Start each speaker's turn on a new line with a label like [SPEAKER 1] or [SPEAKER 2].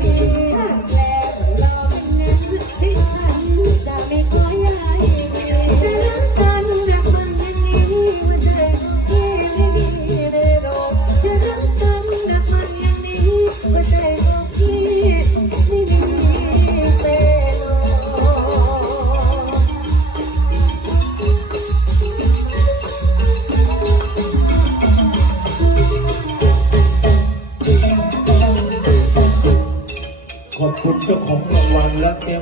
[SPEAKER 1] Thank you. ขอบคุณเจ้าของรางวัลและเตรียม